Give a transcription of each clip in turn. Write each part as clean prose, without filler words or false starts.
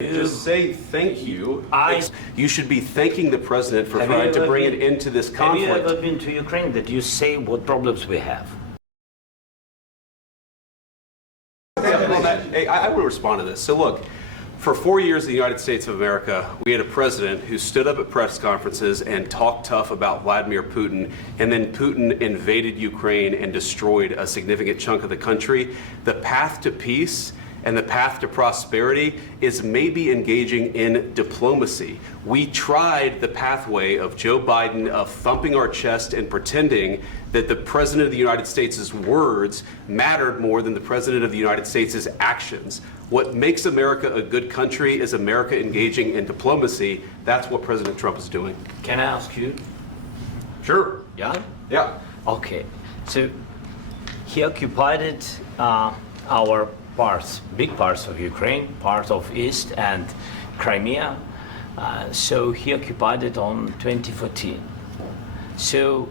Just say thank you. You should be thanking the president for trying to bring it into this conflict. Have you ever been to Ukraine that you say what problems we have? I will respond to this. So look, for 4 years in the United States of America, we had a president who stood up at press conferences and talked tough about Vladimir Putin, and then Putin invaded Ukraine and destroyed a significant chunk of the country. The path to peace and the path to prosperity is maybe engaging in diplomacy. We tried the pathway of Joe Biden of thumping our chest and pretending that the President of the United States' words mattered more than the President of the United States' actions. What makes America a good country is America engaging in diplomacy. That's what President Trump is doing. Can I ask you? Sure. Yeah? Yeah. Okay. So he occupied our parts, big parts of Ukraine, part of East and Crimea. So he occupied it on 2014. So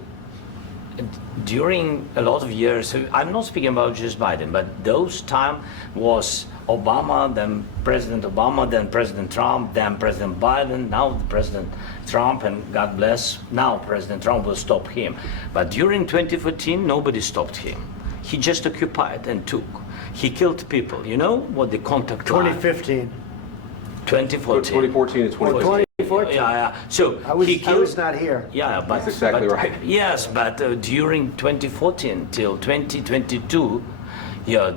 during a lot of years, so I'm not speaking about just Biden, but those time was Obama, then President Obama, then President Trump, then President Biden, now President Trump, and God bless, now President Trump will stop him. But during 2014, nobody stopped him. He just occupied and took. He killed people. You know what the contact 2015. 2014. 2014 and 2015. 2014. Yeah. So I was not here. Yeah, but that's exactly right. Yes, but during 2014 till 2022, yeah,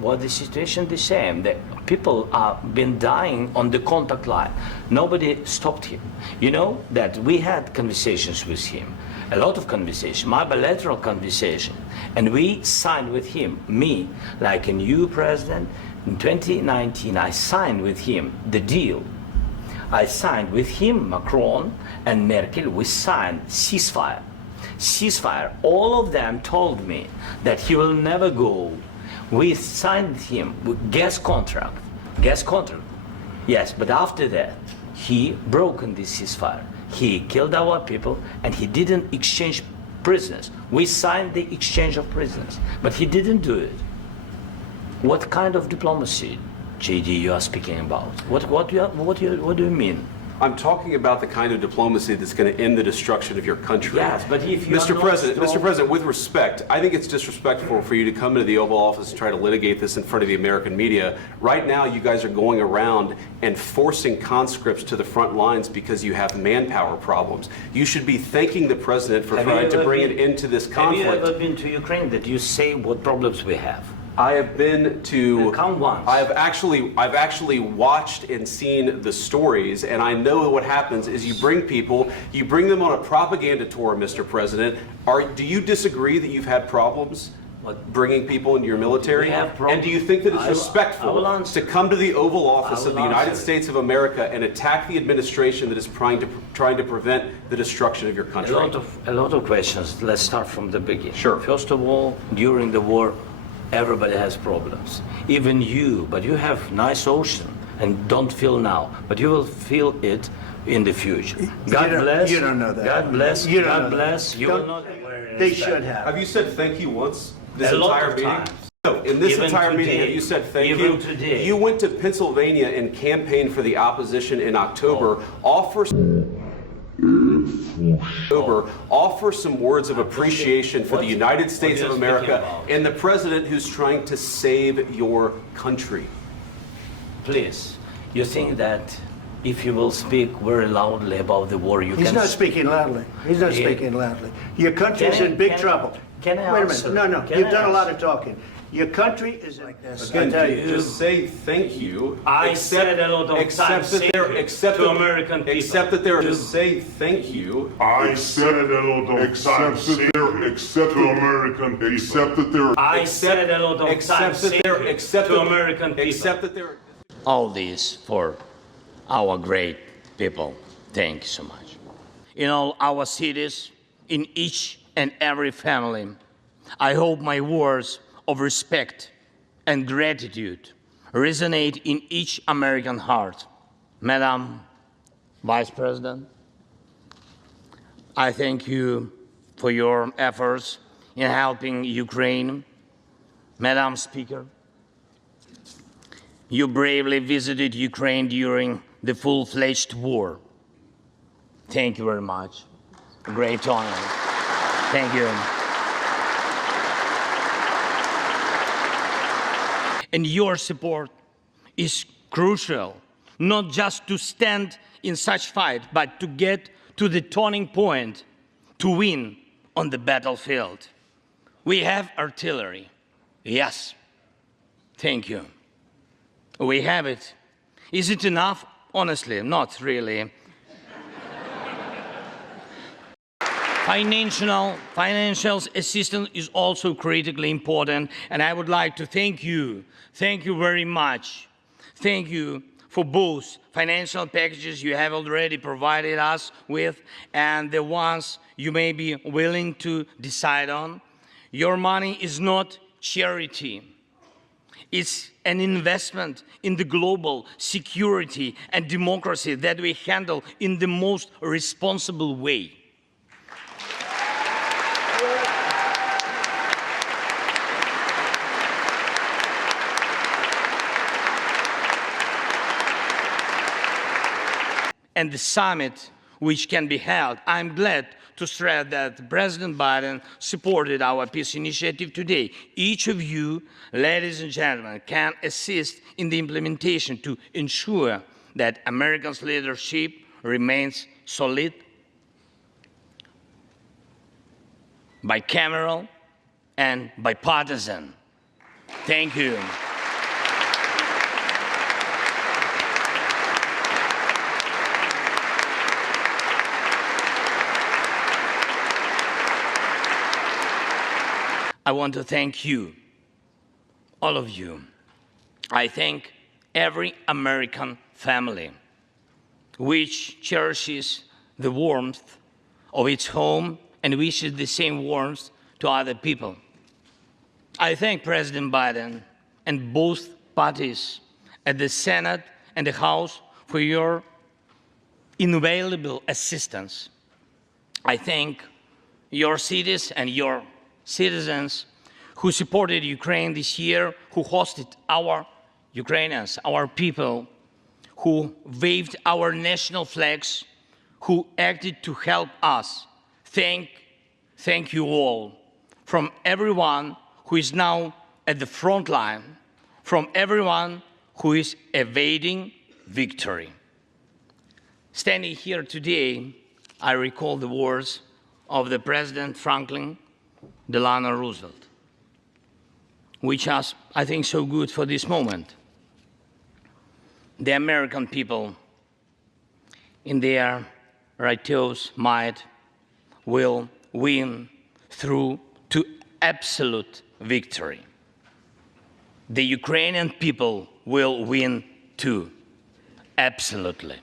what the situation the same. The people have been dying on the contact line. Nobody stopped him. You know that we had conversations with him, a lot of conversation, my bilateral conversation, and we signed with him, me, like a new president. In 2019, I signed with him the deal. I signed with him, Macron and Merkel, we signed ceasefire. Ceasefire, all of them told me that he will never go. We signed him with gas contract, yes, but after that, he broken this ceasefire. He killed our people and he didn't exchange prisoners. We signed the exchange of prisoners, but he didn't do it. What kind of diplomacy, JD, you are speaking about? What do you mean? I'm talking about the kind of diplomacy that's going to end the destruction of your country. Yes, but if you Mr. President, with respect, I think it's disrespectful for you to come into the Oval Office and try to litigate this in front of the American media. Right now, you guys are going around and forcing conscripts to the front lines because you have manpower problems. You should be thanking the president for trying to bring it into this conflict. Have you ever been to Ukraine that you say what problems we have? I have been to. Come once. I've actually watched and seen the stories, and I know what happens is you bring them on a propaganda tour, Mr. President. Do you disagree that you've had problems bringing people into your military? And do you think that it's respectful to come to the Oval Office of the United States of America and attack the administration that is trying to prevent the destruction of your country? A lot of questions. Let's start from the beginning. Sure. First of all, during the war, everybody has problems, even you, but you have nice ocean and don't feel now, but you will feel it in the future. God bless. You don't know that. God bless. You God bless. You will not. They should have. Have you said thank you once this A lot entire of meeting? times. No, in this Even entire meeting, today. have you said thank Even you? today. You went to Pennsylvania and campaigned for the opposition in October. Offer some words of appreciation for the United States of America and the president who's trying to save your country. Please, you think that if you will speak very loudly about the war, you He's can... not speaking loudly. He's not speaking loudly. Your country's in big trouble. Can I Wait a answer? minute. No. Can You've I done a lot answer? of talking. Your country is like this. Again, I tell you. just say thank you. I said a lot of times to American people. Except that there. Just say thank you. I said a lot of times to American people. Except that there. I said a lot of times to American people. Except that there. All this for our great people. Thank you so much. In all our cities, in each and every family, I hope my words of respect and gratitude resonate in each American heart. Madam Vice President, I thank you for your efforts in helping Ukraine. Madam Speaker, You bravely visited Ukraine during the full-fledged war. Thank you very much. A great honor. Thank you. And your support is crucial, not just to stand in such fight, but to get to the turning point, to win on the battlefield. We have artillery. Yes. Thank you. We have it. Is it enough? Honestly, not really. Financial assistance is also critically important, and I would like to thank you. Thank you very much. Thank you for both financial packages you have already provided us with and the ones you may be willing to decide on. Your money is not charity. It's an investment in the global security and democracy that we handle in the most responsible way. And the summit which can be held, I'm glad to stress that President Biden supported our peace initiative today. Each of you, ladies and gentlemen, can assist in the implementation to ensure that America's leadership remains solid, bicameral, and bipartisan. Thank you. I want to thank you, all of you. I thank every American family which cherishes the warmth of its home and wishes the same warmth to other people. I thank President Biden and both parties at the Senate and the House for your invaluable assistance. I thank your cities and your citizens who supported Ukraine this year, who hosted our Ukrainians, our people, who waved our national flags, who acted to help us. Thank you all. From everyone who is now at the front line, from everyone who is evading victory. Standing here today, I recall the words of the President Franklin Delano Roosevelt, which is, I think, so good for this moment. The American people, in their righteous might, will win through to absolute victory. The Ukrainian people will win too, absolutely.